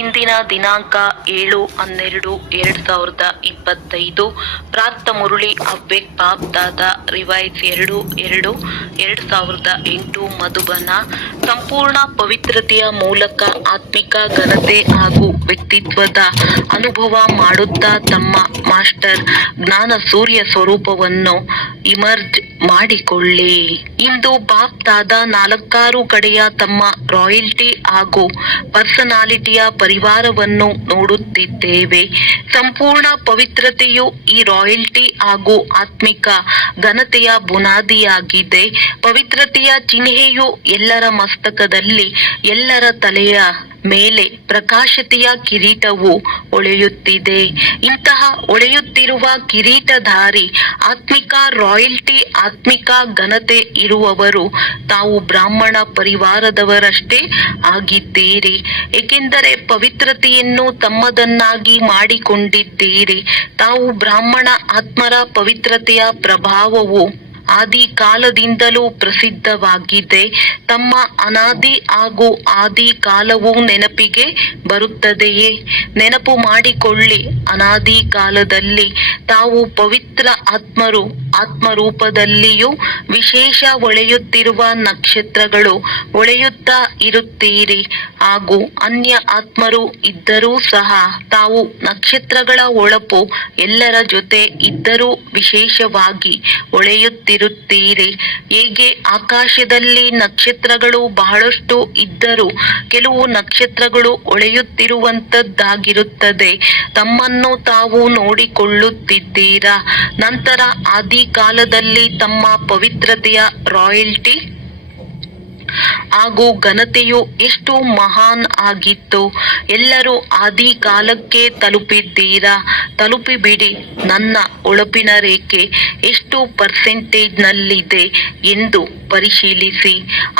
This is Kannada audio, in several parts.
ಇಂದಿನ ದಿನಾಂಕ 7/12/2025. ಪ್ರಾರ್ಥ ಮುರಳಿ ಅವ್ಯಕ್ತ ಬಾಪ್ದಾದ ರಿವೈಸ್ 2/2/2008 ಮಧುಬನ. ಸಂಪೂರ್ಣ ಪವಿತ್ರತೆಯ ಮೂಲಕ ಆತ್ಮಿಕ ಘನತೆ ಹಾಗೂ ವ್ಯಕ್ತಿತ್ವದ ಅನುಭವ ಮಾಡುತ್ತಾ ತಮ್ಮ ಮಾಸ್ಟರ್ ಜ್ಞಾನ ಸೂರ್ಯ ಸ್ವರೂಪವನ್ನು ಇಮರ್ಜ್ ಮಾಡಿಕೊಳ್ಳಿ. ಇಂದು ಬಾಪ್ದಾದ 4 ಕಡೆಯ ತಮ್ಮ ರಾಯಲ್ಟಿ ಹಾಗೂ ಪರ್ಸನಾಲಿಟಿಯ ಪರಿವಾರವನ್ನು ನೋಡುತ್ತಿದ್ದೇವೆ. ಸಂಪೂರ್ಣ ಪವಿತ್ರತೆಯು ಈ ರಾಯಲ್ಟಿ ಹಾಗೂ ಆತ್ಮಿಕ ಘನತೆಯ ಬುನಾದಿಯಾಗಿದೆ. ಪವಿತ್ರತೆಯ ಚಿಹ್ನೆಯು ಎಲ್ಲರ ಮಸ್ತಕದಲ್ಲಿ, ಎಲ್ಲರ ತಲೆಯ ಮೇಲೆ ಪ್ರಕಾಶತೆಯ ಕಿರೀಟವು ಹೊಳೆಯುತ್ತಿದೆ. ಇಂತಹ ಹೊಳೆಯುತ್ತಿರುವ ಕಿರೀಟಧಾರಿ ಆತ್ಮಿಕ ರಾಯಲ್ಟಿ, ಆತ್ಮಿಕ ಘನತೆ ಇರುವವರು ತಾವು ಬ್ರಾಹ್ಮಣ ಪರಿವಾರದವರಷ್ಟೇ ಆಗಿದ್ದೀರಿ, ಏಕೆಂದರೆ ಪವಿತ್ರತೆಯನ್ನು ತಮ್ಮದನ್ನಾಗಿ ಮಾಡಿಕೊಂಡಿದ್ದೀರಿ. ತಾವು ಬ್ರಾಹ್ಮಣ ಆತ್ಮರ ಪವಿತ್ರತೆಯ ಪ್ರಭಾವವು ಆದಿ ಕಾಲದಿಂದಲೂ ಪ್ರಸಿದ್ಧವಾಗಿದೆ. ತಮ್ಮ ಅನಾದಿ ಹಾಗೂ ಆದಿ ಕಾಲವು ನೆನಪಿಗೆ ಬರುತ್ತದೆಯೇ? ನೆನಪು ಮಾಡಿಕೊಳ್ಳಿ. ಅನಾದಿ ಕಾಲದಲ್ಲಿ ತಾವು ಪವಿತ್ರ ಆತ್ಮರು, ಆತ್ಮರೂಪದಲ್ಲಿಯೂ ವಿಶೇಷ ಹೊಳೆಯುತ್ತಿರುವ ನಕ್ಷತ್ರಗಳು ಹೊಳೆಯುತ್ತಾ ಇರುತ್ತೀರಿ. ಹಾಗೂ ಅನ್ಯ ಆತ್ಮರು ಇದ್ದರೂ ಸಹ ತಾವು ನಕ್ಷತ್ರಗಳ ಹೊಳಪು ಎಲ್ಲರ ಜೊತೆ ಇದ್ದರೂ ವಿಶೇಷವಾಗಿ ಹೊಳೆಯುತ್ತಿರುತ್ತೀರಿ. ಹೇಗೆ ಆಕಾಶದಲ್ಲಿ ನಕ್ಷತ್ರಗಳು ಬಹಳಷ್ಟು ಇದ್ದರೂ ಕೆಲವು ನಕ್ಷತ್ರಗಳು ಹೊಳೆಯುತ್ತಿರುವಂತದ್ದಾಗಿರುತ್ತದೆ. ತಮ್ಮನ್ನು ತಾವು ನೋಡಿಕೊಳ್ಳುತ್ತಿದ್ದೀರಾ? ನಂತರ ಆದಿ ಕಾಲದಲ್ಲಿ ತಮ್ಮ ಪವಿತ್ರತೆಯ ರಾಯಲ್ಟಿ ಹಾಗೂ ಘನತೆಯು ಎಷ್ಟು ಮಹಾನ್ ಆಗಿತ್ತು. ಎಲ್ಲರೂ ಆದಿ ಕಾಲಕ್ಕೆ ತಲುಪಿದ್ದೀರಾ? ತಲುಪಿಬಿಡಿ. ನನ್ನ ಹೊಳಪಿನ ರೇಖೆ ಎಷ್ಟು ಪರ್ಸೆಂಟೇಜ್ನಲ್ಲಿದೆ ಎಂದು ಪರಿಶೀಲಿಸಿ.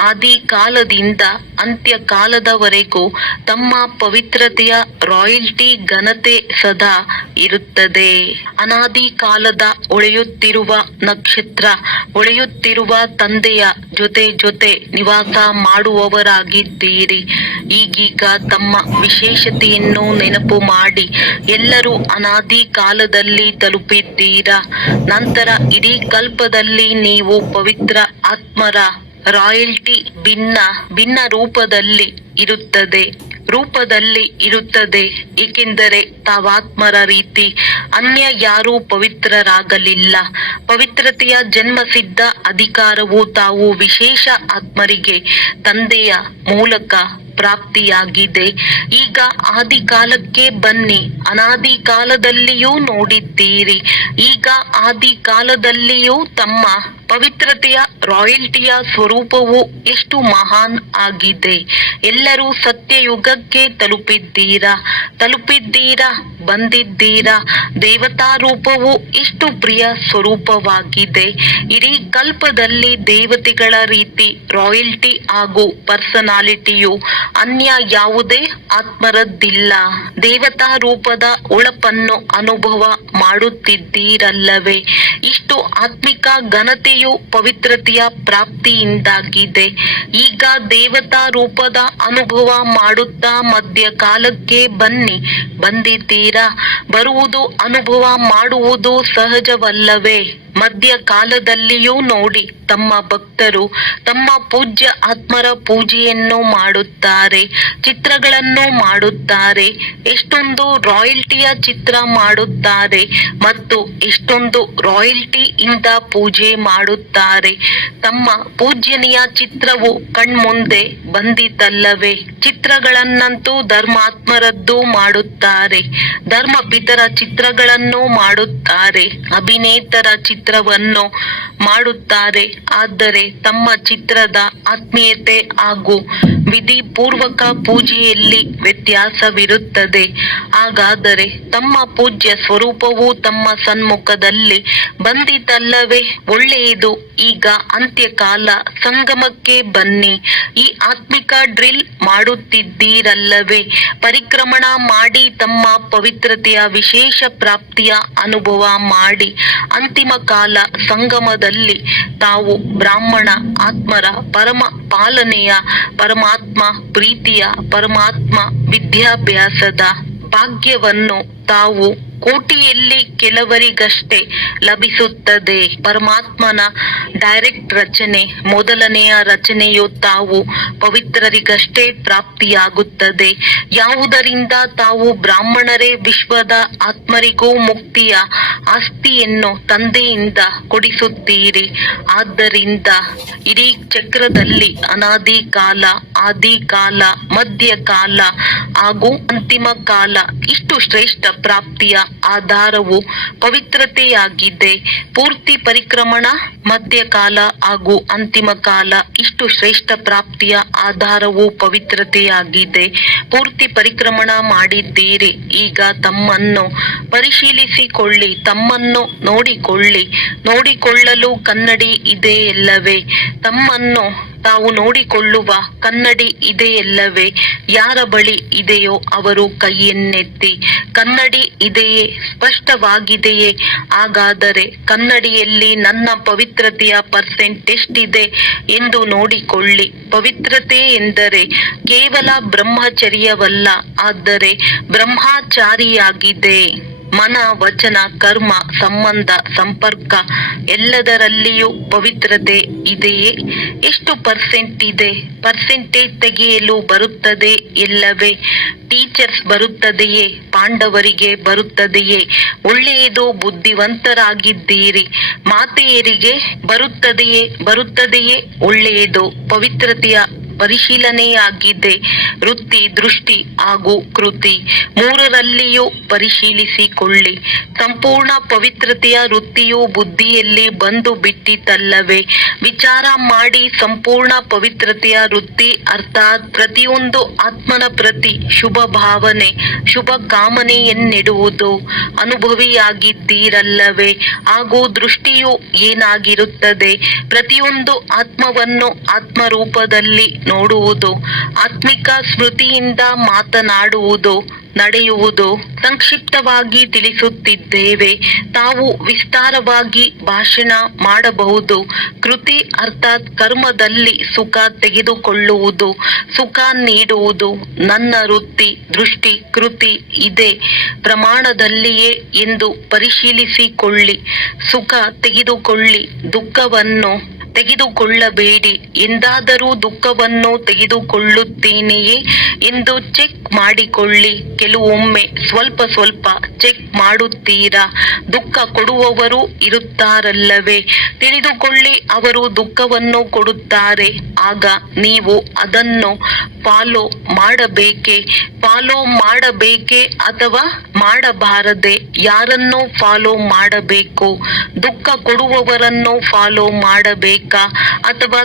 ಆದಿ ಕಾಲದಿಂದ ಅಂತ್ಯ ಕಾಲದವರೆಗೂ ತಮ್ಮ ಪವಿತ್ರತೆಯ ರಾಯಲ್ಟಿ ಘನತೆ ಸದಾ ಇರುತ್ತದೆ. ಅನಾದಿ ಕಾಲದ ಹೊಳೆಯುತ್ತಿರುವ ನಕ್ಷತ್ರ, ಹೊಳೆಯುತ್ತಿರುವ ತಂದೆಯ ಜೊತೆ ನಿವಾಸ ಮಾಡುವವರಾಗಿದ್ದೀರಿ. ಈಗೀಗ ತಮ್ಮ ವಿಶೇಷತೆಯನ್ನು ನೆನಪು ಮಾಡಿ. ಎಲ್ಲರೂ ಅನಾದಿ ಕಾಲದಲ್ಲಿ ತಲುಪಿದ್ದೀರಾ. ನಂತರ ಇಡೀ ಕಲ್ಪದಲ್ಲಿ ನೀವು ಪವಿತ್ರ ಆತ್ಮರ ರಾಯಲ್ಟಿ ಭಿನ್ನ ರೂಪದಲ್ಲಿ ಇರುತ್ತದೆ, ಏಕೆಂದರೆ ತಾವಾತ್ಮರ ರೀತಿ ಅನ್ಯ ಯಾರೂ ಪವಿತ್ರರಾಗಲಿಲ್ಲ. ಪವಿತ್ರತೆಯ ಜನ್ಮಸಿದ್ಧ ಅಧಿಕಾರವು ತಾವು ವಿಶೇಷ ಆತ್ಮರಿಗೆ ತಂದೆಯ ಮೂಲಕ ಪ್ರಾಪ್ತಿಯಾಗಿದೆ. ಈಗ ಆದಿ ಕಾಲಕ್ಕೆ ಬನ್ನಿ. ಅನಾದಿ ಕಾಲದಲ್ಲಿಯೂ ನೋಡಿದ್ದೀರಿ. ಈಗ ಆದಿ ಕಾಲದಲ್ಲಿಯೂ ತಮ್ಮ ಪವಿತ್ರತೆಯ ರಾಯಲ್ಟಿಯ ಸ್ವರೂಪವು ಎಷ್ಟು ಮಹಾನ್ ಆಗಿದೆ. ಎಲ್ಲರೂ ಸತ್ಯಯುಗಕ್ಕೆ ತಲುಪಿದ್ದೀರಾ, ಬಂದಿದ್ದೀರಾ. ದೇವತಾ ರೂಪವು ಎಷ್ಟು ಪ್ರಿಯ ಸ್ವರೂಪವಾಗಿದೆ. ಇಡೀ ಕಲ್ಪದಲ್ಲಿ ದೇವತೆಗಳ ರೀತಿ ರಾಯಲ್ಟಿ ಹಾಗೂ ಪರ್ಸನಾಲಿಟಿಯು ಅನ್ಯ ಯಾವುದೇ ಆತ್ಮರದ್ದಿಲ್ಲ. ದೇವತಾ ರೂಪದ ಹೊಳಪನ್ನು ಅನುಭವ ಮಾಡುತ್ತಿದ್ದೀರಲ್ಲವೇ? ಇಷ್ಟು ಆತ್ಮಿಕ ಘನತೆಯು ಪವಿತ್ರತೆಯ ಪ್ರಾಪ್ತಿಯಿಂದಾಗಿದೆ. ಈಗ ದೇವತಾ ರೂಪದ ಅನುಭವ ಮಾಡುತ್ತಾ ಮಧ್ಯ ಕಾಲಕ್ಕೆ ಬನ್ನಿ. ಬಂದಿದ್ದೀರಾ? ಬರುವುದು, ಅನುಭವ ಮಾಡುವುದು ಸಹಜವಲ್ಲವೇ? ಮಧ್ಯ ಕಾಲದಲ್ಲಿಯೂ ನೋಡಿ, ತಮ್ಮ ಭಕ್ತರು ತಮ್ಮ ಪೂಜ್ಯ ಆತ್ಮರ ಪೂಜೆಯನ್ನು ಮಾಡುತ್ತಾರೆ, ಚಿತ್ರಗಳನ್ನು ಮಾಡುತ್ತಾರೆ. ಎಷ್ಟೊಂದು ರಾಯಲ್ಟಿಯ ಚಿತ್ರ ಮಾಡುತ್ತಾರೆ ಮತ್ತು ಎಷ್ಟೊಂದು ರಾಯಲ್ಟಿಯಿಂದ ಪೂಜೆ ಮಾಡುತ್ತಾರೆ. ತಮ್ಮ ಪೂಜ್ಯನೀಯ ಚಿತ್ರವು ಕಣ್ಮುಂದೆ ಬಂದಿತಲ್ಲವೇ? ಚಿತ್ರಗಳನ್ನಂತೂ ಧರ್ಮಾತ್ಮರದ್ದು ಮಾಡುತ್ತಾರೆ, ಧರ್ಮಪಿತರ ಚಿತ್ರಗಳನ್ನು ಮಾಡುತ್ತಾರೆ, ಅಭಿನೇತರ ಚಿತ್ರವನ್ನು ಮಾಡುತ್ತಾರೆ. ಆದರೆ ತಮ್ಮ ಚಿತ್ರದ ಆತ್ಮೀಯತೆ ಹಾಗೂ ವಿಧಿಪೂರ್ವಕ ಪೂಜೆಯಲ್ಲಿ ವ್ಯತ್ಯಾಸವಿರುತ್ತದೆ. ಹಾಗಾದರೆ ತಮ್ಮ ಪೂಜ್ಯ ಸ್ವರೂಪವು ತಮ್ಮ ಸನ್ಮುಖದಲ್ಲಿ ಬಂದಿತಲ್ಲವೇ? ಒಳ್ಳೆಯದು. ಈಗ ಅಂತ್ಯಕಾಲ ಸಂಗಮಕ್ಕೆ ಬನ್ನಿ. ಈ ಆತ್ಮಿಕ ಡ್ರಿಲ್ ಮಾಡುತ್ತಿದ್ದೀರಲ್ಲವೇ? ಪರಿಕ್ರಮಣ ಮಾಡಿ ತಮ್ಮ ಪವಿತ್ರತೆಯ ವಿಶೇಷ ಪ್ರಾಪ್ತಿಯ ಅನುಭವ ಮಾಡಿ. ಅಂತಿಮ ಕಾಲ ಸಂಗಮದಲ್ಲಿ ತಾವು ಬ್ರಾಹ್ಮಣ ಆತ್ಮರ ಪರಮ ಪಾಲನೆಯ, ಪರಮಾತ್ಮ ಪ್ರೀತಿಯ, ಪರಮಾತ್ಮ ವಿದ್ಯಾಭ್ಯಾಸದ ಭಾಗ್ಯವನ್ನು ತಾವು ಕೋಟಿಯಲ್ಲಿ ಕೆಲವರಿಗಷ್ಟೇ ಲಭಿಸುತ್ತದೆ. ಪರಮಾತ್ಮನ ಡೈರೆಕ್ಟ್ ರಚನೆ, ಮೊದಲನೆಯ ರಚನೆಯು ತಾವು ಪವಿತ್ರರಿಗಷ್ಟೇ ಪ್ರಾಪ್ತಿಯಾಗುತ್ತದೆ. ಯಾವುದರಿಂದ ತಾವು ಬ್ರಾಹ್ಮಣರೇ ವಿಶ್ವದ ಆತ್ಮರಿಗೂ ಮುಕ್ತಿಯ ಆಸ್ತಿಯನ್ನು ತಂದೆಯಿಂದ ಕೊಡಿಸುತ್ತೀರಿ. ಆದ್ದರಿಂದ ಇಡೀ ಚಕ್ರದಲ್ಲಿ ಅನಾದಿ ಕಾಲ, ಆದಿ ಕಾಲ, ಮಧ್ಯಕಾಲ ಹಾಗೂ ಅಂತಿಮ ಕಾಲ ಇಷ್ಟು ಶ್ರೇಷ್ಠ ಪ್ರಾಪ್ತಿಯ ಆಧಾರವು ಪವಿತ್ರತೆಯಾಗಿದೆ. ಪೂರ್ತಿ ಪರಿಕ್ರಮಣ, ಮಧ್ಯಕಾಲ ಹಾಗೂ ಅಂತಿಮ ಕಾಲ ಇಷ್ಟು ಶ್ರೇಷ್ಠ ಪ್ರಾಪ್ತಿಯ ಆಧಾರವು ಪವಿತ್ರತೆಯಾಗಿದೆ. ಪೂರ್ತಿ ಪರಿಕ್ರಮಣ ಮಾಡಿದ್ದೀರಿ. ಈಗ ತಮ್ಮನ್ನು ಪರಿಶೀಲಿಸಿಕೊಳ್ಳಿ, ತಮ್ಮನ್ನು ನೋಡಿಕೊಳ್ಳಿ. ನೋಡಿಕೊಳ್ಳಲು ಕನ್ನಡಿ ಇದೆಯಲ್ಲವೇ? ತಮ್ಮನ್ನು ತಾವು ನೋಡಿಕೊಳ್ಳುವ ಕನ್ನಡಿ ಇದೆಯಲ್ಲವೇ? ಯಾರ ಬಳಿ ಇದೆಯೋ ಅವರು ಕೈಯನ್ನೆತ್ತಿ. ಕನ್ನಡಿ ಇದೆಯೇ? ಸ್ಪಷ್ಟವಾಗಿದೆಯೇ? ಹಾಗಾದರೆ ಕನ್ನಡಿಯಲ್ಲಿ ನನ್ನ ಪವಿತ್ರತೆಯ ಪರ್ಸೆಂಟ್ ಎಷ್ಟಿದೆ ಎಂದು ನೋಡಿಕೊಳ್ಳಿ. ಪವಿತ್ರತೆ ಎಂದರೆ ಕೇವಲ ಬ್ರಹ್ಮಚರ್ಯವಲ್ಲ, ಆದರೆ ಬ್ರಹ್ಮಚಾರಿಯಾಗಿದೆ. ಮನ, ವಚನ, ಕರ್ಮ, ಸಂಬಂಧ, ಸಂಪರ್ಕ ಎಲ್ಲದರಲ್ಲಿಯೂ ಪವಿತ್ರತೆ ಇದೆಯೇ? ಎಷ್ಟು ಪರ್ಸೆಂಟ್ ಇದೆ? ಪರ್ಸೆಂಟೇಜ್ ತೆಗೆಯಲು ಬರುತ್ತದೆ ಇಲ್ಲವೇ? ಟೀಚರ್ಸ್ ಬರುತ್ತದೆಯೇ? ಪಾಂಡವರಿಗೆ ಬರುತ್ತದೆಯೇ? ಒಳ್ಳೆಯದು, ಬುದ್ಧಿವಂತರಾಗಿದ್ದೀರಿ. ಮಾತೆಯರಿಗೆ ಬರುತ್ತದೆಯೇ? ಒಳ್ಳೆಯದು, ಪವಿತ್ರತೆಯ ಪರಿಶೀಲನೆಯಾಗಿದೆ. ವೃತ್ತಿ, ದೃಷ್ಟಿ ಹಾಗೂ ಕೃತಿ ಮೂರರಲ್ಲಿಯೂ ಪರಿಶೀಲಿಸಿಕೊಳ್ಳಿ. ಸಂಪೂರ್ಣ ಪವಿತ್ರತೆಯ ವೃತ್ತಿಯು ಬುದ್ಧಿಯಲ್ಲಿ ಬಂದು ಬಿಟ್ಟಿತಲ್ಲವೇ? ವಿಚಾರ ಮಾಡಿ. ಸಂಪೂರ್ಣ ಪವಿತ್ರತೆಯ ವೃತ್ತಿ ಅರ್ಥಾತ್ ಪ್ರತಿಯೊಂದು ಆತ್ಮನ ಪ್ರತಿ ಶುಭ ಭಾವನೆ, ಶುಭ ಕಾಮನೆಯನ್ನಿಡುವುದು. ಅನುಭವಿಯಾಗಿದ್ದೀರಲ್ಲವೇ? ಹಾಗೂ ದೃಷ್ಟಿಯು ಏನಾಗಿರುತ್ತದೆ? ಪ್ರತಿಯೊಂದು ಆತ್ಮವನ್ನು ಆತ್ಮರೂಪದಲ್ಲಿ ನೋಡುವುದು, ಆತ್ಮಿಕ ಸ್ಮೃತಿಯಿಂದ ಮಾತನಾಡುವುದು, ನಡೆಯುವುದು. ಸಂಕ್ಷಿಪ್ತವಾಗಿ ತಿಳಿಸುತ್ತಿದ್ದೇವೆ. ತಾವು ವಿಸ್ತಾರವಾಗಿ ಭಾಷಣ ಮಾಡಬಹುದು. ಕೃತಿ ಅರ್ಥಾತ್ ಕರ್ಮದಲ್ಲಿ ಸುಖ ತೆಗೆದುಕೊಳ್ಳುವುದು, ಸುಖ ನೀಡುವುದು. ನನ್ನ ವೃತ್ತಿ, ದೃಷ್ಟಿ, ಕೃತಿ ಇದೆ ಪ್ರಮಾಣದಲ್ಲಿಯೇ ಎಂದು ಪರಿಶೀಲಿಸಿಕೊಳ್ಳಿ. ಸುಖ ತೆಗೆದುಕೊಳ್ಳಿ, ದುಃಖವನ್ನು ತೆಗೆದುಕೊಳ್ಳಬೇಡಿ. ಎಂದಾದರೂ ದುಃಖವನ್ನು ತೆಗೆದುಕೊಳ್ಳುತ್ತೇನೆಯೇ ಎಂದು ಚೆಕ್ ಮಾಡಿಕೊಳ್ಳಿ. ಕೆಲವೊಮ್ಮೆ ಸ್ವಲ್ಪ ಸ್ವಲ್ಪ ಚೆಕ್ ಮಾಡುತ್ತೀರಾ? ದುಃಖ ಕೊಡುವವರು ಇರುತ್ತಾರಲ್ಲವೇ? ತಿಳಿದುಕೊಳ್ಳಿ, ಅವರು ದುಃಖವನ್ನು ಕೊಡುತ್ತಾರೆ. ಆಗ ನೀವು ಅದನ್ನು ಫಾಲೋ ಮಾಡಬೇಕೇ ಅಥವಾ ಮಾಡಬಾರದೆ? ಯಾರನ್ನು ಫಾಲೋ ಮಾಡಬೇಕು? ದುಃಖ ಕೊಡುವವರನ್ನು ಫಾಲೋ ಮಾಡಬೇಕಾ ಅಥವಾ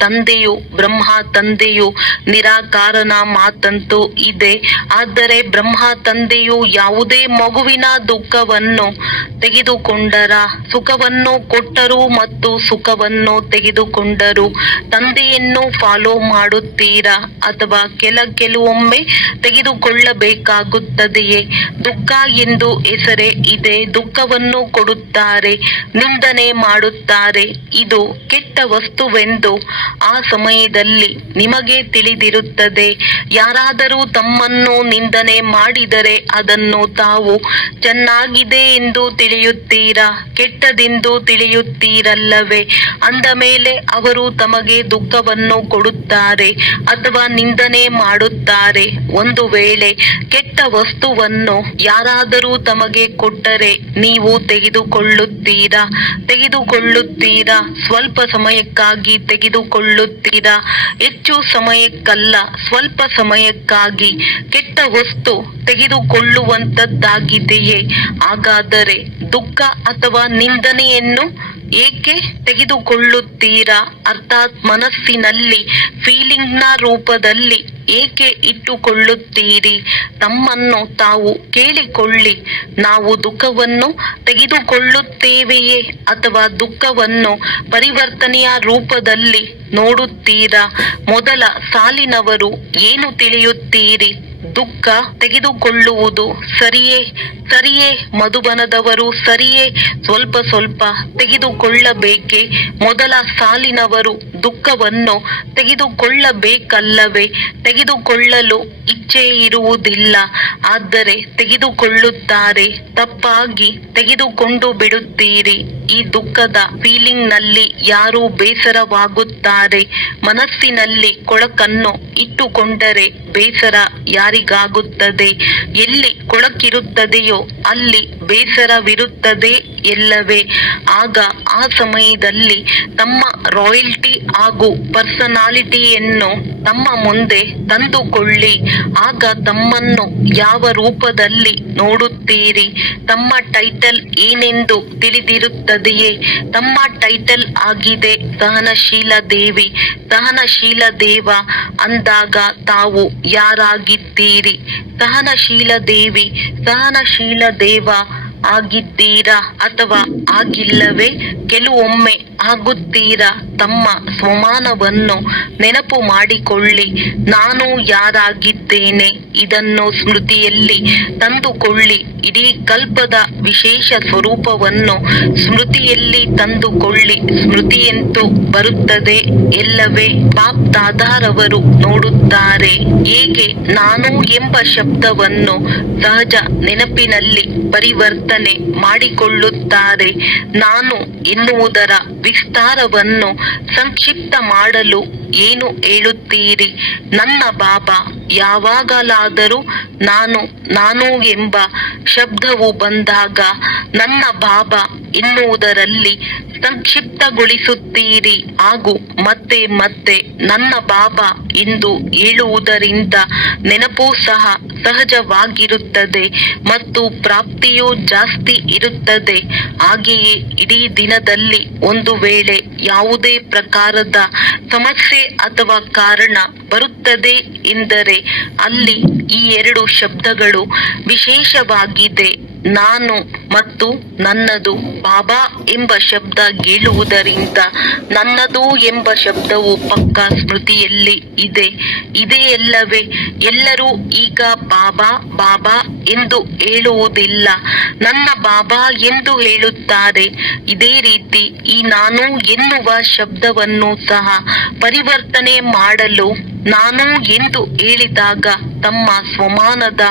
ತಂದೆಯು ಬ್ರಹ್ಮ ತಂದೆಯು ನಿರಾಕಾರನ ಮಾತಂತೂ ಇದೆ. ಆದರೆ ಬ್ರಹ್ಮ ತಂದೆಯು ಯಾವುದೇ ಮಗುವಿನ ದುಃಖವನ್ನು ತೆಗೆದುಕೊಂಡರ, ಸುಖವನ್ನು ಕೊಟ್ಟರು ಮತ್ತು ಸುಖವನ್ನು ತೆಗೆದುಕೊಂಡರು. ತಂದೆಯನ್ನು ಫಾಲೋ ಮಾಡುತ್ತೀರಾ ಅಥವಾ ಕೆಲವೊಮ್ಮೆ ತೆಗೆದುಕೊಳ್ಳಬೇಕಾಗುತ್ತದೆಯೇ? ದುಃಖ ಎಂದು ಹೆಸರೇ ಇದೆ. ದುಃಖವನ್ನು ಕೊಡುತ್ತಾರೆ, ನಿಂದನೆ ಮಾಡುತ್ತಾರೆ. ಇದು ಕೆಟ್ಟ ವಸ್ತುವೆಂದು ಆ ಸಮಯದಲ್ಲಿ ನಿಮಗೆ ತಿಳಿದಿರುತ್ತದೆ. ಯಾರಾದರೂ ತಮ್ಮನ್ನು ನಿಂದನೆ ಮಾಡಿದರೆ ಅದನ್ನು ತಾವು ಚೆನ್ನಾಗಿದೆ ಎಂದು ತಿಳಿಯುತ್ತೀರಾ, ಕೆಟ್ಟದೆಂದು ತಿಳಿಯುತ್ತೀರಲ್ಲವೇ? ಅಂದ ಮೇಲೆ ಅವರು ತಮಗೆ ದುಃಖವನ್ನು ಕೊಡುತ್ತಾರೆ ಅಥವಾ ನಿಂದನೆ ಮಾಡುತ್ತಾರೆ. ಒಂದು ವೇಳೆ ಕೆಟ್ಟ ವಸ್ತುವನ್ನು ಯಾರಾದರೂ ತಮಗೆ ಕೊಟ್ಟರೆ ನೀವು ತೆಗೆದುಕೊಳ್ಳುತ್ತೀರಾ? ಸ್ವಲ್ಪ ಸಮಯಕ್ಕಾಗಿ ತೆಗೆದುಕೊಳ್ಳುತ್ತೀರಾ? ಹೆಚ್ಚು ಸಮಯಕ್ಕಲ್ಲ, ಸ್ವಲ್ಪ ಸಮಯಕ್ಕಾಗಿ. ಕೆಟ್ಟ ವಸ್ತು ತೆಗೆದುಕೊಳ್ಳುವಂತದ್ದಾಗಿದೆಯೇ? ಹಾಗಾದರೆ ದುಃಖ ಅಥವಾ ನಿಂದನೆಯನ್ನು ಏಕೆ ತೆಗೆದುಕೊಳ್ಳುತ್ತೀರಾ? ಅರ್ಥಾತ್ ಮನಸ್ಸಿನಲ್ಲಿ ಫೀಲಿಂಗ್ನ ರೂಪದಲ್ಲಿ ಏಕೆ ಇಟ್ಟುಕೊಳ್ಳುತ್ತೀರಿ? ತಮ್ಮನ್ನು ತಾವು ಕೇಳಿಕೊಳ್ಳಿ. ನಾವು ದುಃಖವನ್ನು ತೆಗೆದುಕೊಳ್ಳುತ್ತೇವೆಯೇ ಅಥವಾ ದುಃಖವನ್ನು ಪರಿವರ್ತನೆಯ ರೂಪದಲ್ಲಿ ನೋಡುತ್ತೀರಾ? ಮೊದಲ ಸಾಲಿನವರು ಏನು ತಿಳಿಯುತ್ತೀರಿ? ದುಃಖ ತೆಗೆದುಕೊಳ್ಳುವುದು ಸರಿಯೇ? ಸರಿಯೇ ಮಧುಬನದವರು ಸರಿಯೇ? ಸ್ವಲ್ಪ ಸ್ವಲ್ಪ ತೆಗೆದುಕೊಳ್ಳಬೇಕೆ? ಮೊದಲ ಸಾಲಿನವರು ದುಃಖವನ್ನು ತೆಗೆದುಕೊಳ್ಳಬೇಕಲ್ಲವೇ? ತೆಗೆದುಕೊಳ್ಳಲು ಇಚ್ಛೆ ಇರುವುದಿಲ್ಲ, ಆದರೆ ತೆಗೆದುಕೊಳ್ಳುತ್ತಾರೆ. ತಪ್ಪಾಗಿ ತೆಗೆದುಕೊಂಡು ಬಿಡುತ್ತೀರಿ. ಈ ದುಃಖದ ಫೀಲಿಂಗ್ ನಲ್ಲಿ ಯಾರು ಬೇಸರವಾಗುತ್ತಾರೆ? ಮನಸ್ಸಿನಲ್ಲಿ ಕೊಳಕನ್ನು ಇಟ್ಟುಕೊಂಡರೆ ಬೇಸರ ಯಾರಿಗಾಗುತ್ತದೆ? ಎಲ್ಲಿ ಕೊಳಕಿರುತ್ತದೆಯೋ ಅಲ್ಲಿ ಬೇಸರವಿರುತ್ತದೆ ಎಲ್ಲವೇ? ಆಗ ಆ ಸಮಯದಲ್ಲಿ ತಮ್ಮ ರಾಯಲ್ಟಿ ಹಾಗೂ ಪರ್ಸನಾಲಿಟಿಯನ್ನು ತಮ್ಮ ಮುಂದೆ ತಂದುಕೊಳ್ಳಿ. ಆಗ ತಮ್ಮನ್ನು ಯಾವ ರೂಪದಲ್ಲಿ ನೋಡುತ್ತೀರಿ? ತಮ್ಮ ಟೈಟಲ್ ಏನೆಂದು ತಿಳಿದಿರುತ್ತದೆಯೇ? ತಮ್ಮ ಟೈಟಲ್ ಆಗಿದೆ ಸಹನಶೀಲ ದೇವಿ. ಸಹನಶೀಲ ದೇವ ಅಂದಾಗ ತಾವು ಯಾರಾಗಿದ್ದೀರಿ? ಸಹನಶೀಲ ದೇವಿ, ಸಹನಶೀಲ ದೇವ ಆಗಿದ್ದೀರಾ ಅಥವಾ ಆಗಿಲ್ಲವೇ? ಕೆಲವೊಮ್ಮೆ ಆಗುತ್ತೀರಾ? ತಮ್ಮ ಸ್ವಮಾನವನ್ನು ನೆನಪು ಮಾಡಿಕೊಳ್ಳಿ. ನಾನು ಯಾರಾಗಿದ್ದೇನೆ ಇದನ್ನು ಸ್ಮೃತಿಯಲ್ಲಿ ತಂದುಕೊಳ್ಳಿ. ಇಡೀ ಕಲ್ಪದ ವಿಶೇಷ ಸ್ವರೂಪವನ್ನು ಸ್ಮೃತಿಯಲ್ಲಿ ತಂದುಕೊಳ್ಳಿ. ಸ್ಮೃತಿಯಂತೂ ಬರುತ್ತದೆ ಎಲ್ಲವೇ? ಬಾಪ್ ದಾದಾರವರು ನೋಡುತ್ತಾರೆ ಹೇಗೆ ನಾನು ಎಂಬ ಶಬ್ದವನ್ನು ಸಹಜ ನೆನಪಿನಲ್ಲಿ ಪರಿವರ್ತನೆ ಮಾಡಿಕೊಳ್ಳುತ್ತಾರೆ. ನಾನು ಎನ್ನುವುದರ ವಿಸ್ತಾರವನ್ನು ಸಂಕ್ಷಿಪ್ತ ಮಾಡಲು ಏನು ಹೇಳುತ್ತೀರಿ? ನನ್ನ ಬಾಬಾ ಯಾವಾಗಲಾದರೂ ನಾನು ನಾನು ಎಂಬ ಶಬ್ದವು ಬಂದಾಗ ನನ್ನ ಬಾಬಾ ಎನ್ನುವುದರಲ್ಲಿ ಸಂಕ್ಷಿಪ್ತಗೊಳಿಸುತ್ತೀರಿ ಹಾಗೂ ಮತ್ತೆ ಮತ್ತೆ ನನ್ನ ಬಾಬಾ ಎಂದು ಹೇಳುವುದರಿಂದ ನೆನಪು ಸಹ ಸಹಜವಾಗಿರುತ್ತದೆ ಮತ್ತು ಪ್ರಾಪ್ತಿಯೂ ಜಾಸ್ತಿ ಇರುತ್ತದೆ. ಹಾಗೆಯೇ ಇಡೀ ದಿನದಲ್ಲಿ ಒಂದು ವೇಳೆ ಯಾವುದೇ ಪ್ರಕಾರದ ಸಮಸ್ಯೆ ಅಥವಾ ಕಾರಣ ಬರುತ್ತದೆ ಎಂದರೆ ಅಲ್ಲಿ ಈ ಎರಡು ಶಬ್ದಗಳು ವಿಶೇಷವಾಗಿದೆ. ನಾನು ಮತ್ತು ನನ್ನದು. ಬಾಬಾ ಎಂಬ ಶಬ್ದ ಹೇಳುವುದರಿಂದ ನನ್ನದು ಎಂಬ ಶಬ್ದವು ಪಕ್ಕಾ ಸ್ಮೃತಿಯಲ್ಲಿ ಇದೆ. ಇದೆಯಲ್ಲವೇ? ಎಲ್ಲರೂ ಈಗ ಬಾಬಾ ಬಾಬಾ ಎಂದು ಹೇಳುವುದಿಲ್ಲ, ನನ್ನ ಬಾಬಾ ಎಂದು ಹೇಳುತ್ತಾರೆ. ಇದೇ ರೀತಿ ಈ ನಾನು ಎನ್ನುವ ಶಬ್ದವನ್ನು ಸಹ ಪರಿವರ್ತನೆ ಮಾಡಲು ನಾನು ಎಂದು ಹೇಳಿದಾಗ ತಮ್ಮ ಸ್ವಮಾನದ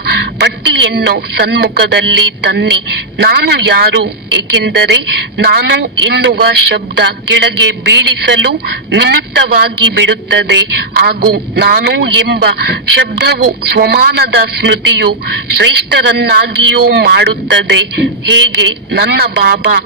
ಪಟ್ಟಿಯನ್ನು ಸನ್ಮುಖದಲ್ಲಿ ತನ್ನಿ. ನಾನು ಯಾರು? ಏಕೆಂದರೆ ನಾನು ಎನ್ನುವ ಶಬ್ದ ಕೆಳಗೆ ಬೀಳಿಸಲು ನಿಮಿತ್ತವಾಗಿ ಬಿಡುತ್ತದೆ ಹಾಗೂ ನಾನು ಎಂಬ ಶಬ್ದವು ಸ್ವಮಾನದ ಸ್ಮೃತಿಯು ಶ್ರೇಷ್ಠರನ್ನಾಗಿಯೂ ಮಾಡುತ್ತದೆ. ಹೇಗೆ ನನ್ನ ಬಾಬಾ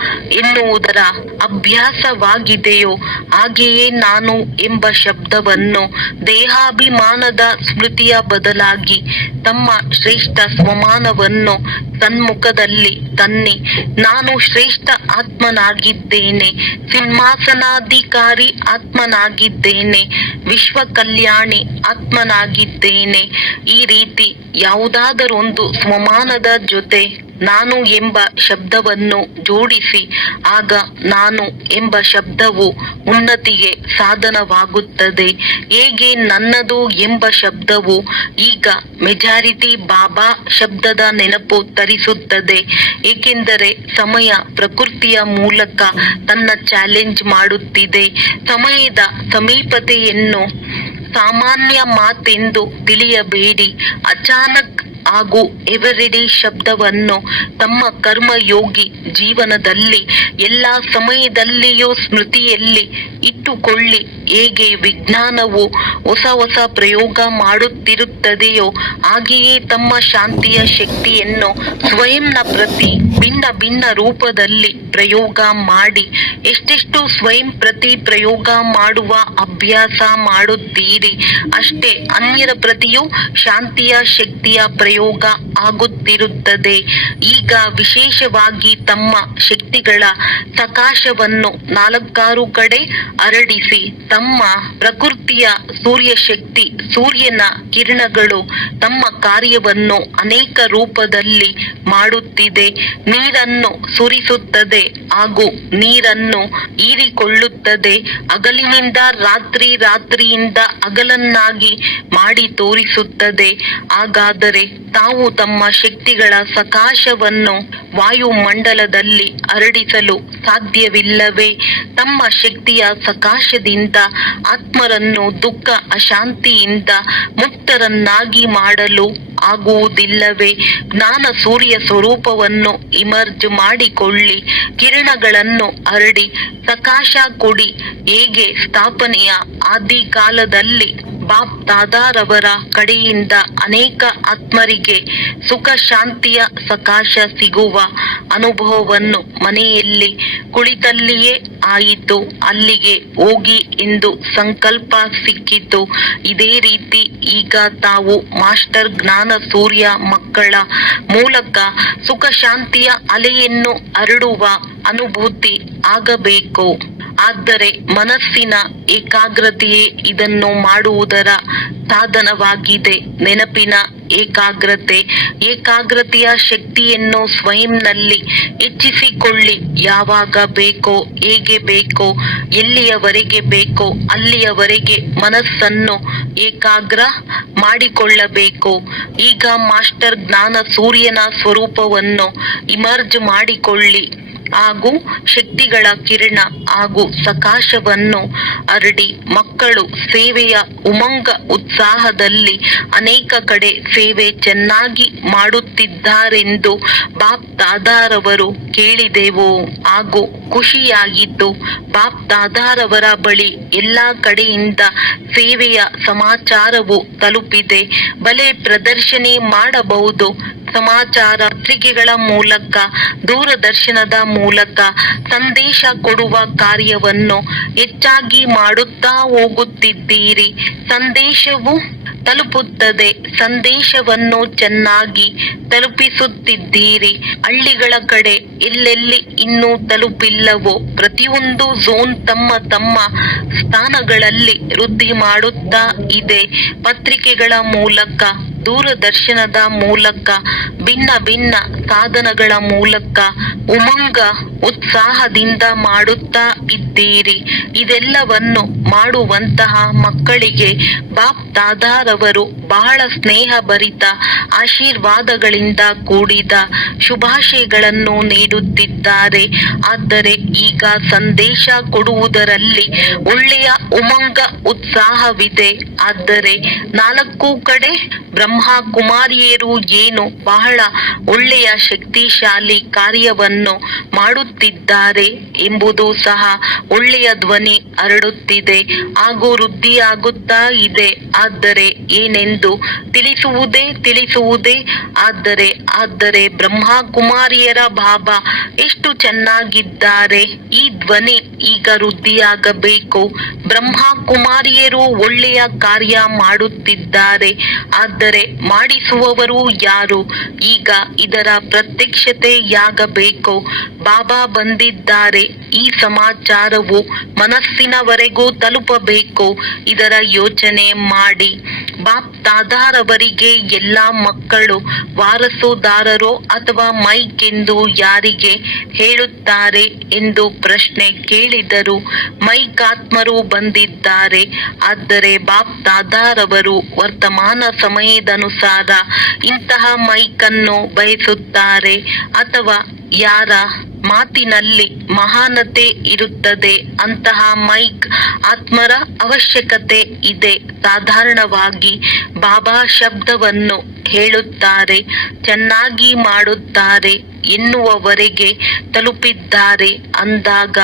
ಎನ್ನುವುದರ ಅಭ್ಯಾಸವಾಗಿದೆಯೋ ಹಾಗೆಯೇ ನಾನು ಎಂಬ ಶಬ್ದವನ್ನು ದೇಹಾಭಿಮಾನದ ಸ್ಮೃತಿಯ ಬದಲಾಗಿ ತಮ್ಮ ಶ್ರೇಷ್ಠ ಸ್ವಮಾನವನ್ನು ಸನ್ಮುಖದಲ್ಲಿ ತನ್ನಿ. ನಾನು ಶ್ರೇಷ್ಠ ಆತ್ಮನಾಗಿದ್ದೇನೆ, ಸಿಂಹಾಸನಾಧಿಕಾರಿ ಆತ್ಮನಾಗಿದ್ದೇನೆ, ವಿಶ್ವ ಕಲ್ಯಾಣಿ ಆತ್ಮನಾಗಿದ್ದೇನೆ. ಈ ರೀತಿ ಯಾವುದಾದರೊಂದು ಸ್ವಮಾನದ ಜೊತೆ ನಾನು ಎಂಬ ಶಬ್ದವನ್ನು ಜೋಡಿಸಿ ಆಗ ನಾನು ಎಂಬ ಶಬ್ದವು ಉನ್ನತಿಗೆ ಸಾಧನವಾಗುತ್ತದೆ. ಹೇಗೆ ನನ್ನದು ಎಂಬ ಶಬ್ದವು ಈಗ ಮೆಜಾರಿಟಿ ಬಾಬಾ ಶಬ್ದದ ನೆನಪು ತರಿಸುತ್ತದೆ. ಏಕೆಂದರೆ ಸಮಯ ಪ್ರಕೃತಿಯ ಮೂಲಕ ತನ್ನ ಚಾಲೆಂಜ್ ಮಾಡುತ್ತಿದೆ. ಸಮಯದ ಸಮೀಪತೆಯನ್ನು ಸಾಮಾನ್ಯ ಮಾತೆಂದು ತಿಳಿಯಬೇಡಿ. ಅಚಾನಕ್ ಹಾಗೂ ಎವರಿಡೇ ಶಬ್ದವನ್ನು ತಮ್ಮ ಕರ್ಮಯೋಗಿ ಜೀವನದಲ್ಲಿ ಎಲ್ಲಾ ಸಮಯದಲ್ಲಿಯೂ ಸ್ಮೃತಿಯಲ್ಲಿ ಇಟ್ಟುಕೊಳ್ಳಿ. ಹೇಗೆ ವಿಜ್ಞಾನವು ಹೊಸ ಹೊಸ ಪ್ರಯೋಗ ಮಾಡುತ್ತಿರುತ್ತದೆಯೋ ಹಾಗೆಯೇ ತಮ್ಮ ಶಾಂತಿಯ ಶಕ್ತಿಯನ್ನು ಸ್ವಯಂನ ಪ್ರತಿ ಭಿನ್ನ ಭಿನ್ನ ರೂಪದಲ್ಲಿ ಪ್ರಯೋಗ ಮಾಡಿ. ಎಷ್ಟೆಷ್ಟು ಸ್ವಯಂ ಪ್ರತಿ ಪ್ರಯೋಗ ಮಾಡುವ ಅಭ್ಯಾಸ ಮಾಡುತ್ತೀರಿ ಅಷ್ಟೇ ಅನ್ಯರ ಪ್ರತಿಯೂ ಶಾಂತಿಯ ಶಕ್ತಿಯ ಪ್ರಯೋಗ ಉಪಯೋಗ ಆಗುತ್ತಿರುತ್ತದೆ. ಈಗ ವಿಶೇಷವಾಗಿ ತಮ್ಮ ಶಕ್ತಿಗಳ ಸಕಾಶವನ್ನು 4 ಕಡೆ ಹರಡಿಸಿ ತಮ್ಮ ಪ್ರಕೃತಿಯ ಸೂರ್ಯಶಕ್ತಿ ಸೂರ್ಯನ ಕಿರಣಗಳು ತಮ್ಮ ಕಾರ್ಯವನ್ನು ಅನೇಕ ರೂಪದಲ್ಲಿ ಮಾಡುತ್ತಿದೆ. ನೀರನ್ನು ಸುರಿಸುತ್ತದೆ ಹಾಗೂ ನೀರನ್ನು ಹೀರಿಕೊಳ್ಳುತ್ತದೆ. ಹಗಲಿನಿಂದ ರಾತ್ರಿ, ರಾತ್ರಿಯಿಂದ ಹಗಲನ್ನಾಗಿ ಮಾಡಿ ತೋರಿಸುತ್ತದೆ. ಹಾಗಾದರೆ ತಾವು ತಮ್ಮ ಶಕ್ತಿಗಳ ಸಕಾಶವನ್ನು ವಾಯುಮಂಡಲದಲ್ಲಿ ಹರಡಿಸಲು ಸಾಧ್ಯವಿಲ್ಲವೇ? ತಮ್ಮ ಶಕ್ತಿಯ ಸಕಾಶದಿಂದ ಆತ್ಮರನ್ನು ದುಃಖ ಅಶಾಂತಿಯಿಂದ ಮುಕ್ತರನ್ನಾಗಿ ಮಾಡಲು ಆಗುವುದಿಲ್ಲವೇ? ಜ್ಞಾನ ಸೂರ್ಯ ಸ್ವರೂಪವನ್ನು ಇಮರ್ಜ್ ಮಾಡಿಕೊಳ್ಳಿ, ಕಿರಣಗಳನ್ನು ಹರಡಿ ಸಕಾಶ ಕೊಡಿ. ಹೇಗೆ ಸ್ಥಾಪನೆಯ ಆದಿ ಕಾಲದಲ್ಲಿ ಬಾಪ್ ದಾದಾರವರ ಕಡೆಯಿಂದ ಅನೇಕ ಆತ್ಮರಿಗೆ ಸುಖ ಶಾಂತಿಯ ಸಕಾಶ ಸಿಗುವ ಅನುಭವವನ್ನು ಮನೆಯಲ್ಲಿ ಕುಳಿತಲ್ಲಿಯೇ ಆಯಿತು, ಅಲ್ಲಿಗೆ ಹೋಗಿ ಎಂದು ಸಂಕಲ್ಪ ಸಿಕ್ಕಿತು. ಇದೇ ರೀತಿ ಈಗ ತಾವು ಮಾಸ್ಟರ್ ಜ್ಞಾನ ಸೂರ್ಯ ಮಕ್ಕಳ ಮೂಲಕ ಸುಖ ಶಾಂತಿಯ ಅಲೆಯನ್ನು ಹರಡುವ ಅನುಭೂತಿ ಆಗಬೇಕು. ಆದರೆ ಮನಸ್ಸಿನ ಏಕಾಗ್ರತೆಯೇ ಇದನ್ನು ಮಾಡುವುದರ ಸಾಧನವಾಗಿದೆ. ನೆನಪಿನ ಏಕಾಗ್ರತೆಯ ಶಕ್ತಿಯನ್ನು ಸ್ವಯಂನಲ್ಲಿ ಹೆಚ್ಚಿಸಿಕೊಳ್ಳಿ. ಯಾವಾಗ ಬೇಕೋ, ಹೇಗೆ ಬೇಕೋ, ಎಲ್ಲಿಯವರೆಗೆ ಬೇಕೋ ಅಲ್ಲಿಯವರೆಗೆ ಮನಸ್ಸನ್ನು ಏಕಾಗ್ರ ಮಾಡಿಕೊಳ್ಳಬೇಕು. ಈಗ ಮಾಸ್ಟರ್ ಜ್ಞಾನ ಸೂರ್ಯನ ಸ್ವರೂಪವನ್ನು ಇಮರ್ಜ್ ಮಾಡಿಕೊಳ್ಳಿ ಹಾಗೂ ಶಕ್ತಿಗಳ ಕಿರಣ ಹಾಗೂ ಸಕಾಶವನ್ನು ಹರಡಿ ಮಕ್ಕಳು ಸೇವೆಯ ಉಮಂಗ ಉತ್ಸಾಹದಲ್ಲಿ ಅನೇಕ ಕಡೆ ಸೇವೆ ಚೆನ್ನಾಗಿ ಮಾಡುತ್ತಿದ್ದಾರೆಂದು ಬಾಪ್ ದಾದಾರವರು ಕೇಳಿದೆವು ಹಾಗೂ ಖುಷಿಯಾಗಿದ್ದು ಬಾಪ್ ದಾದಾರವರ ಬಳಿ ಎಲ್ಲಾ ಕಡೆಯಿಂದ ಸೇವೆಯ ಸಮಾಚಾರವು ತಲುಪಿದೆ. ಬಲೆ ಪ್ರದರ್ಶನ ಮಾಡಬಹುದು. ಸಮಾಚಾರ ಪತ್ರಿಕೆಗಳ ಮೂಲಕ, ದೂರದರ್ಶನದ ಮೂಲಕ ಸಂದೇಶ ಕೊಡುವ ಕಾರ್ಯವನ್ನು ಹೆಚ್ಚಾಗಿ ಮಾಡುತ್ತಾ ಹೋಗುತ್ತಿದ್ದೀರಿ. ಸಂದೇಶವು ತಲುಪುತ್ತದೆ. ಸಂದೇಶವನ್ನು ಚೆನ್ನಾಗಿ ತಲುಪಿಸುತ್ತಿದ್ದೀರಿ. ಹಳ್ಳಿಗಳ ಕಡೆ ಎಲ್ಲೆಲ್ಲಿ ಇನ್ನೂ ತಲುಪಿಲ್ಲವೋ ಪ್ರತಿಯೊಂದು ಝೋನ್ ತಮ್ಮ ತಮ್ಮ ಸ್ಥಾನಗಳಲ್ಲಿ ವೃದ್ಧಿ ಮಾಡುತ್ತಾ ಇದೆ. ಪತ್ರಿಕೆಗಳ ಮೂಲಕ, ದೂರದರ್ಶನದ ಮೂಲಕ, ಭಿನ್ನ ಭಿನ್ನ ಸಾಧನಗಳ ಮೂಲಕ ಉಮಂಗ ಉತ್ಸಾಹದಿಂದ ಮಾಡುತ್ತಾ ಇದ್ದೀರಿ. ಇದೆಲ್ಲವನ್ನು ಮಾಡುವಂತಹ ಮಕ್ಕಳಿಗೆ ಬಾಪ್ ದಾದಾರವರು ಬಹಳ ಸ್ನೇಹಭರಿತ ಆಶೀರ್ವಾದಗಳಿಂದ ಕೂಡಿದ ಶುಭಾಶಯಗಳನ್ನು ನೀಡುತ್ತಿದ್ದಾರೆ. ಆದರೆ ಈಗ ಸಂದೇಶ ಕೊಡುವುದರಲ್ಲಿ ಒಳ್ಳೆಯ ಉಮಂಗ ಉತ್ಸಾಹವಿದೆ. ಆದರೆ 4 ಕಡೆ ಬ್ರಹ್ಮ ಕುಮಾರಿಯರು ಏನು ಬಹಳ ಒಳ್ಳೆಯ ಶಕ್ತಿಶಾಲಿ ಕಾರ್ಯವನ್ನು ಮಾಡುತ್ತಿದ್ದಾರೆ ಎಂಬುದು ಸಹ ಒಳ್ಳೆಯ ಧ್ವನಿ ಹರಡುತ್ತಿದೆ ಹಾಗೂ ವೃದ್ಧಿಯಾಗುತ್ತಾ ಇದೆ. ಆದರೆ ಏನೆಂದು ತಿಳಿಸುವುದೇ ಆದರೆ ಬ್ರಹ್ಮ ಕುಮಾರಿಯರ ಬಾಬಾ ಎಷ್ಟು ಚೆನ್ನಾಗಿದ್ದಾರೆ. ಈ ಧ್ವನಿ ಈಗ ವೃದ್ಧಿಯಾಗಬೇಕು. ಬ್ರಹ್ಮ ಕುಮಾರಿಯರು ಒಳ್ಳೆಯ ಕಾರ್ಯ ಮಾಡುತ್ತಿದ್ದಾರೆ. ಆದರೆ ಮಾಡಿಸುವವರು ಯಾರು? ಈಗ ಇದರ ಪ್ರತ್ಯಕ್ಷತೆಯಾಗಬೇಕು. ಬಾಬಾ ಬಂದಿದ್ದಾರೆ. ಈ ಸಮಾಚಾರವು ಮನಸ್ಸಿನವರೆಗೂ ತಲುಪಬೇಕು. ಇದರ ಯೋಚನೆ ಮಾಡಿ. ಬಾಪ್ ದಾದಾರವರಿಗೆ ಎಲ್ಲಾ ಮಕ್ಕಳು ವಾರಸುದಾರರೋ ಅಥವಾ ಮೈಕ್ ಎಂದು ಯಾರಿಗೆ ಹೇಳುತ್ತಾರೆ ಎಂದು ಪ್ರಶ್ನೆ ಕೇಳಿದರು. ಮೈಕ್ ಆತ್ಮರು ಬಂದಿದ್ದಾರೆ. ಆದರೆ ಬಾಪ್ ದಾದಾರವರು ವರ್ತಮಾನ ಸಮಯದನುಸಾರ ಇಂತಹ ಮೈಕ್ ಅನ್ನು ಬಯಸುತ್ತಾರೆ ಅಥವಾ ಯಾರ ಮಾತಿನಲ್ಲಿ ಮಹಾನತೆ ಇರುತ್ತದೆ ಅಂತಹ ಮೈಕ್ ಆತ್ಮರ ಅವಶ್ಯಕತೆ ಇದೆ. ಸಾಧಾರಣವಾಗಿ ಬಾಬಾ ಶಬ್ದವನ್ನು ಹೇಳುತ್ತಾರೆ, ಚೆನ್ನಾಗಿ ಮಾಡುತ್ತಾರೆ ಎನ್ನುವವರೆಗೆ ತಲುಪಿದ್ದಾರೆ ಅಂದಾಗ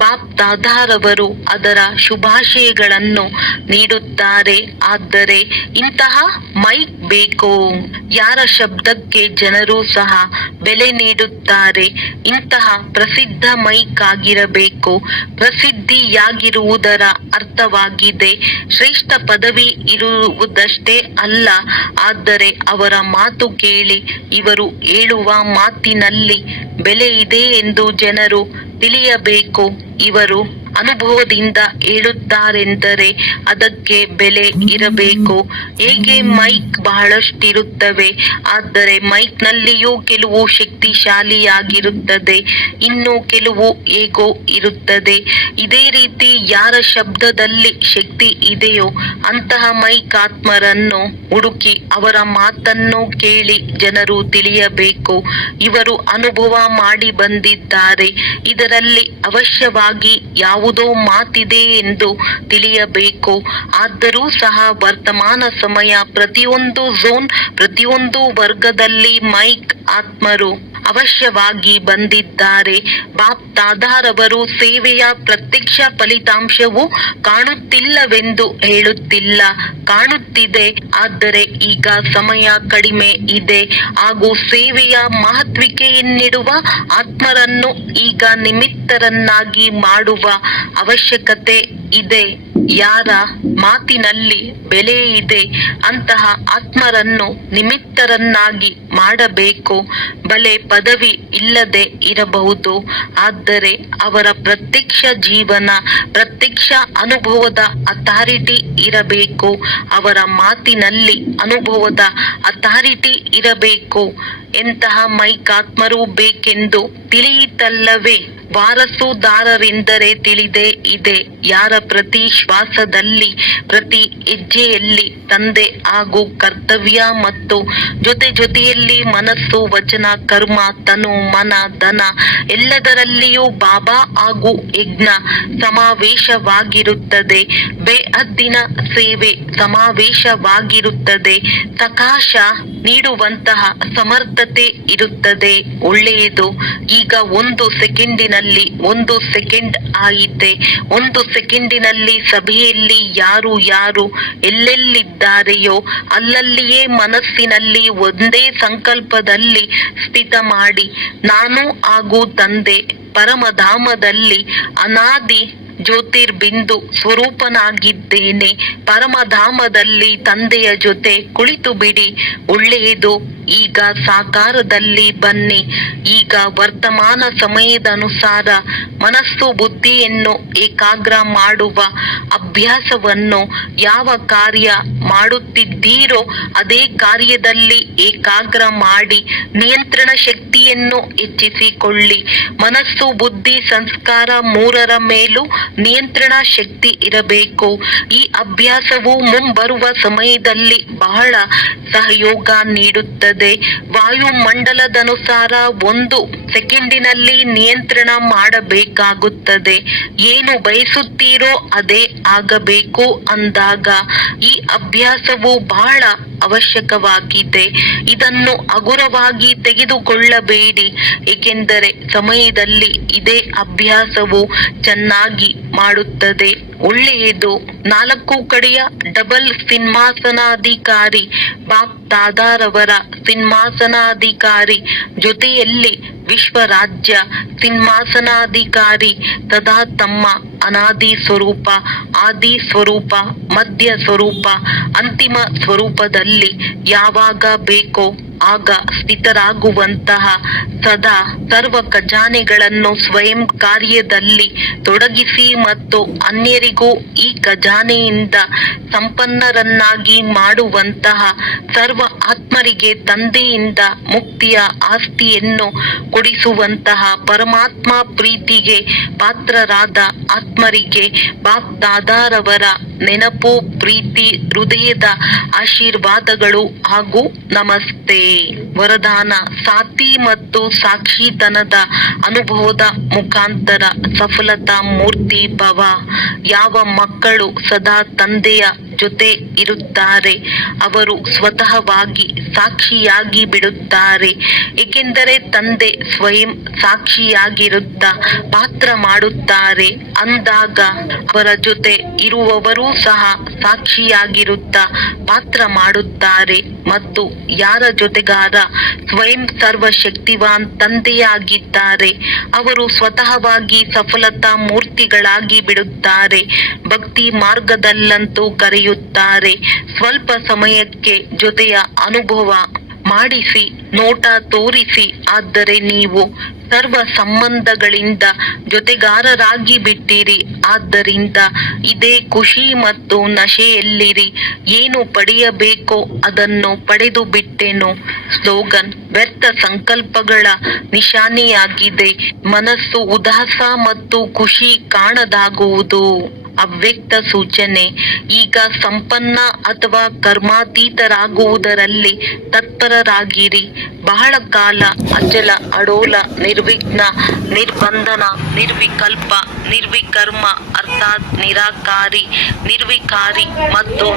ಬಾಪ್ ದಾದಾರವರು ಅದರ ಶುಭಾಶಯಗಳನ್ನು ನೀಡುತ್ತಾರೆ. ಆದರೆ ಇಂತಹ ಮೈಕ್ ಬೇಕು. ಯಾರ ಶಬ್ದಕ್ಕೆ ಜನರು ಸಹ ಬೆಲೆ ನೀಡುತ್ತಾರೆ. ಇಂತಹ ಪ್ರಸಿದ್ಧ ಮೈಕ್ ಆಗಿರಬೇಕು. ಪ್ರಸಿದ್ಧಿಯಾಗಿರುವುದರ ಅರ್ಥವಾಗಿದೆ ಶ್ರೇಷ್ಠ ಪದವಿ ಇರುವುದಷ್ಟೇ ಅಲ್ಲ, ಆದರೆ ಅವರ ಮಾತು ಕೇಳಿ. ಇವರು ಹೇಳುವ ಮಾತಿನಲ್ಲಿ ಬೆಲೆ ಇದೆ ಎಂದು ಜನರು ತಿಳಿಯಬೇಕು. ಇವರು ಅನುಭವದಿಂದ ಹೇಳುತ್ತಾರೆಂದರೆ ಅದಕ್ಕೆ ಬೆಲೆ ಇರಬೇಕು. ಹೇಗೆ ಮೈಕ್ ಬಹಳಷ್ಟಿರುತ್ತವೆ, ಆದರೆ ಮೈಕ್ನಲ್ಲಿಯೂ ಕೆಲವು ಶಕ್ತಿಶಾಲಿಯಾಗಿರುತ್ತದೆ, ಇನ್ನು ಕೆಲವು ಹೇಗೋ ಇರುತ್ತದೆ. ಇದೇ ರೀತಿ ಯಾರ ಶಬ್ದದಲ್ಲಿ ಶಕ್ತಿ ಇದೆಯೋ ಅಂತಹ ಮೈಕ್ ಆತ್ಮರನ್ನು ಹುಡುಕಿ ಅವರ ಮಾತನ್ನು ಕೇಳಿ ಜನರು ತಿಳಿಯಬೇಕು. ಇವರು ಅನುಭವ ಮಾಡಿ ಬಂದಿದ್ದಾರೆ. ಇದರಲ್ಲಿ ಅವಶ್ಯವಾಗಿ ಯಾವುದೋ ಮಾತಿದೆ ಎಂದು ತಿಳಿಯಬೇಕು. ಆದರೂ ಸಹ ವರ್ತಮಾನ ಸಮಯ ಪ್ರತಿಯೊಂದು ಝೋನ್, ಪ್ರತಿಯೊಂದು ವರ್ಗದಲ್ಲಿ ಮೈಕ್ ಆತ್ಮರು ಅವಶ್ಯವಾಗಿ ಬಂದಿದ್ದಾರೆ. ಬಾಪ್ ದಾದಾರವರು ಸೇವೆಯ ಪ್ರತ್ಯಕ್ಷ ಫಲಿತಾಂಶವು ಕಾಣುತ್ತಿಲ್ಲವೆಂದು ಹೇಳುತ್ತಿಲ್ಲ, ಕಾಣುತ್ತಿದೆ. ಆದರೆ ಈಗ ಸಮಯ ಕಡಿಮೆ ಇದೆ ಹಾಗೂ ಸೇವೆಯ ಮಹತ್ವಿಕೆಯನ್ನಿಡುವ ಆತ್ಮರನ್ನು ಈಗ ನಿಮಿತ್ತರನ್ನಾಗಿ ಮಾಡುವ ಅವಶ್ಯಕತೆ ಇದೆ. ಯಾರ ಮಾತಿನಲ್ಲಿ ಬೆಲೆ ಇದೆ ಅಂತಹ ಆತ್ಮರನ್ನು ನಿಮಿತ್ತರನ್ನಾಗಿ ಮಾಡಬೇಕು. ಬಲೆ ಪದವಿ ಇಲ್ಲದೆ ಇರಬಹುದು, ಆದರೆ ಅವರ ಪ್ರತ್ಯಕ್ಷ ಜೀವನ, ಪ್ರತ್ಯಕ್ಷ ಅನುಭವದ ಅಥಾರಿಟಿ ಇರಬೇಕು. ಅವರ ಮಾತಿನಲ್ಲಿ ಅನುಭವದ ಅಥಾರಿಟಿ ಇರಬೇಕು. ಎಂತಹ ಮೈಕ್ ಆತ್ಮರು ಬೇಕೆಂದು ತಿಳಿಯಿತಲ್ಲವೇ? ವಾರಸುದಾರರೆಂದರೆ ತಿಳಿದೇ ಇದೆ. ಯಾರ ಪ್ರತಿ ಶ್ವಾಸದಲ್ಲಿ, ಪ್ರತಿ ಹೆಜ್ಜೆಯಲ್ಲಿ ತಂದೆ ಹಾಗೂ ಕರ್ತವ್ಯ ಮತ್ತು ಜೊತೆ ಜೊತೆಯಲ್ಲಿ ಮನಸ್ಸು, ವಚನ, ಕರ್ಮ, ತನು, ಮನ, ಧನ ಎಲ್ಲದರಲ್ಲಿಯೂ ಬಾಬಾ ಹಾಗೂ ಯಜ್ಞ ಸಮಾವೇಶವಾಗಿರುತ್ತದೆ. ಬೇಹದ್ದಿನ ಸೇವೆ ಸಮಾವೇಶವಾಗಿರುತ್ತದೆ. ಸಕಾಶ ನೀಡುವಂತಹ ಸಮರ್ಥತೆ ಇರುತ್ತದೆ. ಒಳ್ಳೆಯದು. ಈಗ 1 ಸೆಕೆಂಡಿನಲ್ಲಿ 1 ಸೆಕೆಂಡ್ ಆಯಿತೆ. 1 ಸೆಕೆಂಡಿನಲ್ಲಿ ಸಭೆಯಲ್ಲಿ ಯಾರು ಯಾರು ಎಲ್ಲೆಲ್ಲಿದ್ದಾರೆಯೋ ಅಲ್ಲಲ್ಲಿಯೇ ಮನಸ್ಸಿನಲ್ಲಿ ಒಂದೇ ಸಂಕಲ್ಪದಲ್ಲಿ ಸ್ಥಿತ ಮಾಡಿ, ನಾನು ಹಾಗೂ ತಂದೆ ಪರಮಧಾಮದಲ್ಲಿ ಅನಾದಿ ಜ್ಯೋತಿರ್ಬಿಂದು ಸ್ವರೂಪನಾಗಿದ್ದೇನೆ. ಪರಮಧಾಮದಲ್ಲಿ ತಂದೆಯ ಜೊತೆ ಕುಳಿತು ಬಿಡಿ. ಒಳ್ಳೆಯದು. ಈಗ ಸಾಕಾರದಲ್ಲಿ ಬನ್ನಿ. ಈಗ ವರ್ತಮಾನ ಸಮಯದನುಸಾರ ಮನಸ್ಸು ಬುದ್ಧಿಯನ್ನು ಏಕಾಗ್ರ ಮಾಡುವ ಅಭ್ಯಾಸವನ್ನು ಯಾವ ಕಾರ್ಯ ಮಾಡುತ್ತಿದ್ದೀರೋ ಅದೇ ಕಾರ್ಯದಲ್ಲಿ ಏಕಾಗ್ರ ಮಾಡಿ ನಿಯಂತ್ರಣ ಶಕ್ತಿಯನ್ನು ಹೆಚ್ಚಿಸಿಕೊಳ್ಳಿ. ಮನಸ್ಸು, ಬುದ್ಧಿ, ಸಂಸ್ಕಾರ ಮೂರರ ಮೇಲೂ ನಿಯಂತ್ರಣ ಶಕ್ತಿ ಇರಬೇಕು. ಈ ಅಭ್ಯಾಸವು ಮುಂಬರುವ ಸಮಯದಲ್ಲಿ ಬಹಳ ಸಹಯೋಗ ನೀಡುತ್ತದೆ. ವಾಯುಮಂಡಲದನುಸಾರ 1 ಸೆಕೆಂಡಿನಲ್ಲಿ ನಿಯಂತ್ರಣ ಮಾಡಬೇಕಾಗುತ್ತದೆ. ಏನು ಬಯಸುತ್ತೀರೋ ಅದೇ ಆಗಬೇಕು ಅಂದಾಗ ಈ ಅಭ್ಯಾಸವು ಬಹಳ ಅವಶ್ಯಕವಾಗಿದೆ. ಇದನ್ನು ಹಗುರವಾಗಿ ತೆಗೆದುಕೊಳ್ಳಬೇಡಿ, ಏಕೆಂದರೆ ಸಮಯದಲ್ಲಿ ಇದೇ ಅಭ್ಯಾಸವು ಚೆನ್ನಾಗಿ ಮಾಡುತ್ತದೆ. ಒಳ್ಳೆಯದು. 4 ಕಡೆಯ ಡಬಲ್ ಸಿಂಹಾಸನಾಧಿಕಾರಿ ಬಾಪ್ ದಾದಾರವರ ಸಿಂಹಾಸನಾಧಿಕಾರಿ, ಜೊತೆಯಲ್ಲಿ ವಿಶ್ವರಾಜ್ಯ ಸಿಂಹಾಸನಾಧಿಕಾರಿ ಸದಾ ತಮ್ಮ ಅನಾದಿ ಸ್ವರೂಪ, ಆದಿ ಸ್ವರೂಪ, ಮಧ್ಯ ಸ್ವರೂಪ, ಅಂತಿಮ ಸ್ವರೂಪದಲ್ಲಿ ಯಾವಾಗ ಬೇಕೋ ಆಗ ಸ್ಥಿತರಾಗುವಂತಹ ಸದಾ ಸರ್ವ ಖಜಾನೆಗಳನ್ನು ಸ್ವಯಂ ಕಾರ್ಯದಲ್ಲಿ ತೊಡಗಿಸಿ ಮತ್ತು ಅನ್ಯರಿಗೂ ಈ ಖಜಾನೆಯಿಂದ ಸಂಪನ್ನರನ್ನಾಗಿ ಮಾಡುವಂತಹ ಸರ್ವ ಆತ್ಮರಿಗೆ ತಂದೆಯಿಂದ ಮುಕ್ತಿಯ ಆಸ್ತಿಯನ್ನು ಕೊಡಿಸುವಂತಹ ಪರಮಾತ್ಮ ಪ್ರೀತಿಗೆ ಪಾತ್ರರಾದ ಆತ್ಮರಿಗೆ ಬಾಪ್ ದಾದಾರವರ ನೆನಪು, ಪ್ರೀತಿ, ಹೃದಯದ ಆಶೀರ್ವಾದಗಳು ಹಾಗೂ ನಮಸ್ತೆ. ವರದಾನ: ಸಾತಿ ಮತ್ತು ಸಾಕ್ಷಿತನದ ಅನುಭವದ ಮುಖಾಂತರ ಸಫಲತಾ ಮೂರ್ತಿ ಭವ. ಯಾವ ಮಕ್ಕಳು ಸದಾ ತಂದೆಯ ಜೊತೆ ಇರುತ್ತಾರೆ ಅವರು ಸ್ವತಃವಾಗಿ ಸಾಕ್ಷಿಯಾಗಿ ಬಿಡುತ್ತಾರೆ, ಏಕೆಂದರೆ ತಂದೆ ಸ್ವಯಂ ಸಾಕ್ಷಿಯಾಗಿರುತ್ತಾ ಪಾತ್ರ ಮಾಡುತ್ತಾರೆ. ಅಂದಾಗ ಅವರ ಜೊತೆ ಇರುವವರೂ ಸಹ ಸಾಕ್ಷಿಯಾಗಿರುತ್ತಾ ಪಾತ್ರ ಮಾಡುತ್ತಾರೆ. ಮತ್ತು ಯಾರ ಜೊತೆಗಾರ ಸ್ವಯಂ ಸರ್ವಶಕ್ತಿವಾನ್ ತಂದೆಯಾಗಿದ್ದಾರೆ, ಅವರು ಸ್ವತಃವಾಗಿ ಸಫಲತಾ ಮೂರ್ತಿಗಳಾಗಿ ಬಿಡುತ್ತಾರೆ. ಭಕ್ತಿ ಮಾರ್ಗದಲ್ಲಂತೂ ಕರೆಯುತ್ತಾರೆ, ಸ್ವಲ್ಪ ಸಮಯಕ್ಕೆ ಜೊತೆಯ ಅನುಭವ ಮಾಡಿಸಿ, ನೋಟ ತೋರಿಸಿ. ಆದರೆ ನೀವು ಸರ್ವ ಸಂಬಂಧಗಳಿಂದ ಜೊತೆಗಾರರಾಗಿ ಬಿಟ್ಟಿರಿ. ಆದ್ದರಿಂದ ಇದೇ ಖುಷಿ ಮತ್ತು ನಶೆಯಲ್ಲಿರಿ. ಏನು ಪಡೆಯಬೇಕೋ ಅದನ್ನು ಪಡೆದು ಬಿಟ್ಟೆನು. ಸ್ಲೋಗನ್: ವ್ಯರ್ಥ ಸಂಕಲ್ಪಗಳ ನಿಶಾನೆಯಾಗಿದೆ ಮನಸ್ಸು ಉದಾಸ ಮತ್ತು ಖುಷಿ ಕಾಣದಾಗುವುದು. ಅವ್ಯಕ್ತ ಸೂಚನೆ: ಈಗ ಸಂಪನ್ನ ಅಥವಾ ಕರ್ಮಾತೀತರಾಗುವುದರಲ್ಲಿ ತತ್ಪರರಾಗಿರಿ. ಬಹಳ ಕಾಲ ಅಚಲ, ಅಡೋಲ, ನಿರ್ವಿಘ್ನ, ನಿರ್ಬಂಧನ, ನಿರ್ವಿಕಲ್ಪ, ನಿರ್ವಿಕರ್ಮ ಅರ್ಥಾತ್ ನಿರಾಕಾರಿ, ನಿರ್ವಿಕಾರಿ ಮತ್ತು